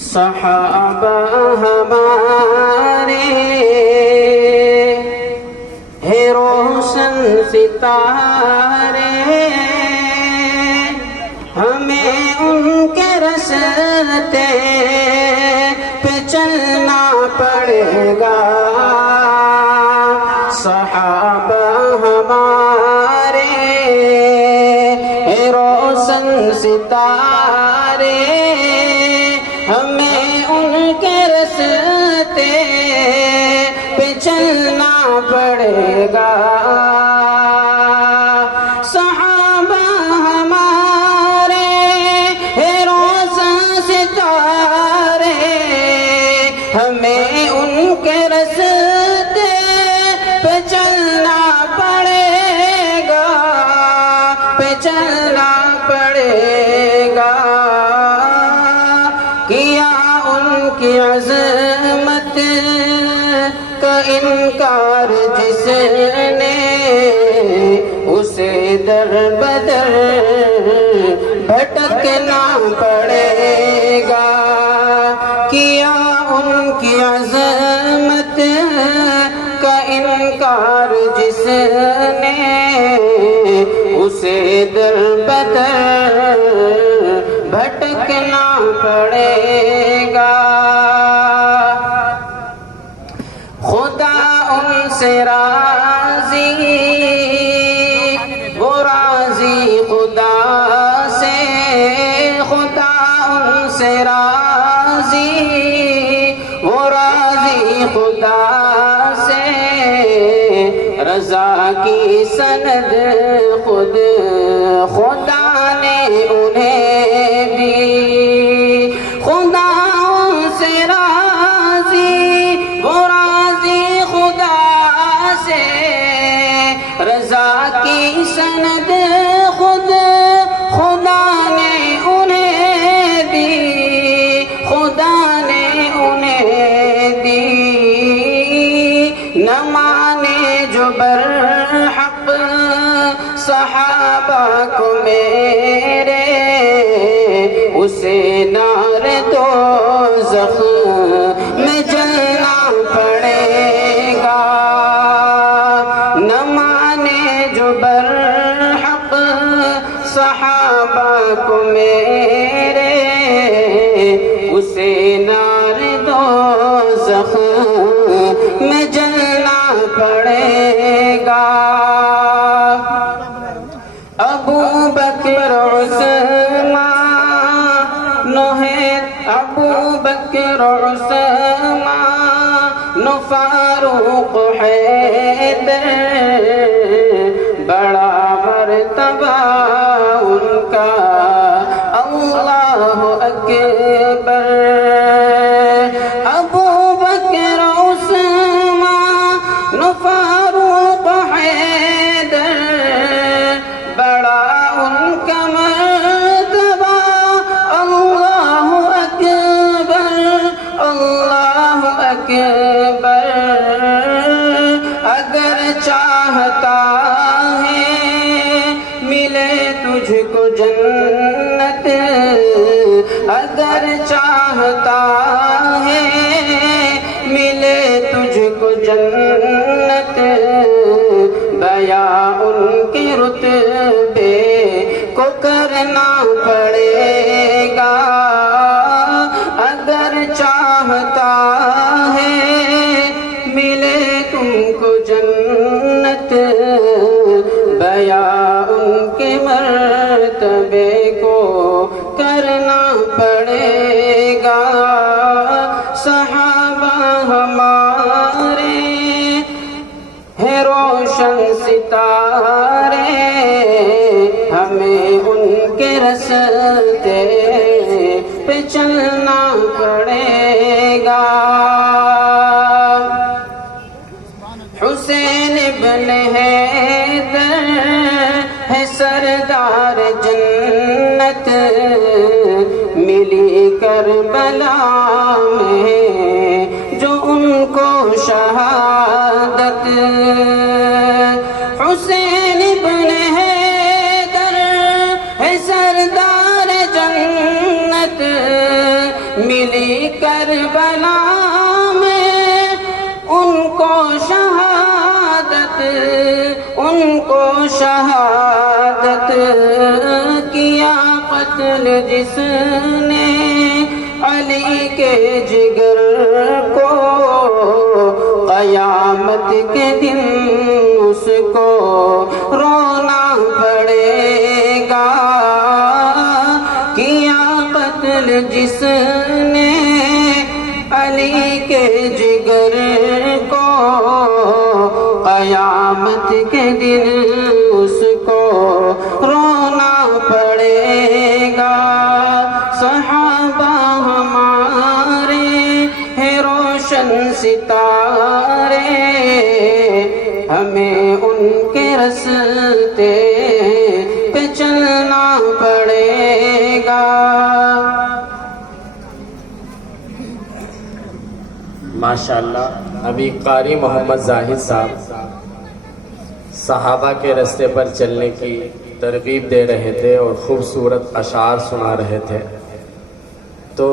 صحابہ ہمارے ہے روشن ستارے، ہمیں ان کے راستے پہ چلنا پڑے گا۔ صحابہ ہمارے ہے روشن ستارے، ہمیں ان کے راستے پہ چلنا پڑے گا۔ صحابہ ہمارے ہے روشن ستارے، ہمیں ان کے راستے پہ چلنا پڑے گا، پہ چلنا پڑے گا۔ کیا ان کی عظمت کا انکار جس نے، اسے در بدر بھٹکنا پڑے گا۔ کیا ان کی عظمت کا انکار جس نے، اسے در بدر بھٹکنا پڑے گا۔ خدا ان سے راضی، وہ راضی خدا سے، خدا ان سے راضی، وہ راضی خدا سے۔ رضا کی سند خود خدا نے انہیں دی، خدا ان سے راضی، وہ راضی خدا سے۔ رضا کی سند خود خدا نے انہیں دی، خدا نے انہیں دی۔ نہ مانے جو برحق صحابہ کو میرے، اسے نار دوزخ میں جلنا پڑے گا۔ نہ مانے جو برحق صحابہ کو میرے، اسے نار دوزخ میں جلنا پڑے گا۔ ابو بکر عثمان ہے، ابو بکر عثمان فاروق حیدر، بڑا مرتبہ ان کا اللہ اکبر۔ ابو بکر عثمان فاروق حیدر، بڑا ان کا مرتبہ اللہ اکبر، اللہ اکبر۔ اگر چاہتا ہے ملے تجھ کو جنت، اگر چاہتا ہے ملے تجھ کو جنت، بیاں ان کے رتبے کو کرنا پڑے گا۔ اگر چاہتا ہے ملے تم کو جنت، بیاں ان کے مرتبے کو کرنا پڑے گا۔ صحابہ ہمارے ہے روشن ستارے، ہمیں ان کے راستے پہ چلنا پڑے گا۔ حسین ابن حیدر ہے سردار جنت، ملی کربلا میں جو ان کو شہادت۔ حسین ابن حیدر ہے سردار جنت، ملی کربلا میں ان کو شہادت، ان کو شہادت کیا قتل جس نے علی کے جگر کو، قیامت کے دن اس کو رونا پڑے گا، کیا قتل جس نے علی کے جگر کو، قیامت کے دن اس کو رونا پڑے گا۔ صحابہ ہمارے ہیں روشن ستارے، ہمیں ان کے راستے پہ چلنا پڑے گا۔ ماشاءاللہ ابھی قاری محمد زاہد صاحب صحابہ کے راستے پر چلنے کی ترغیب دے رہے تھے اور خوبصورت اشعار سنا رہے تھے، تو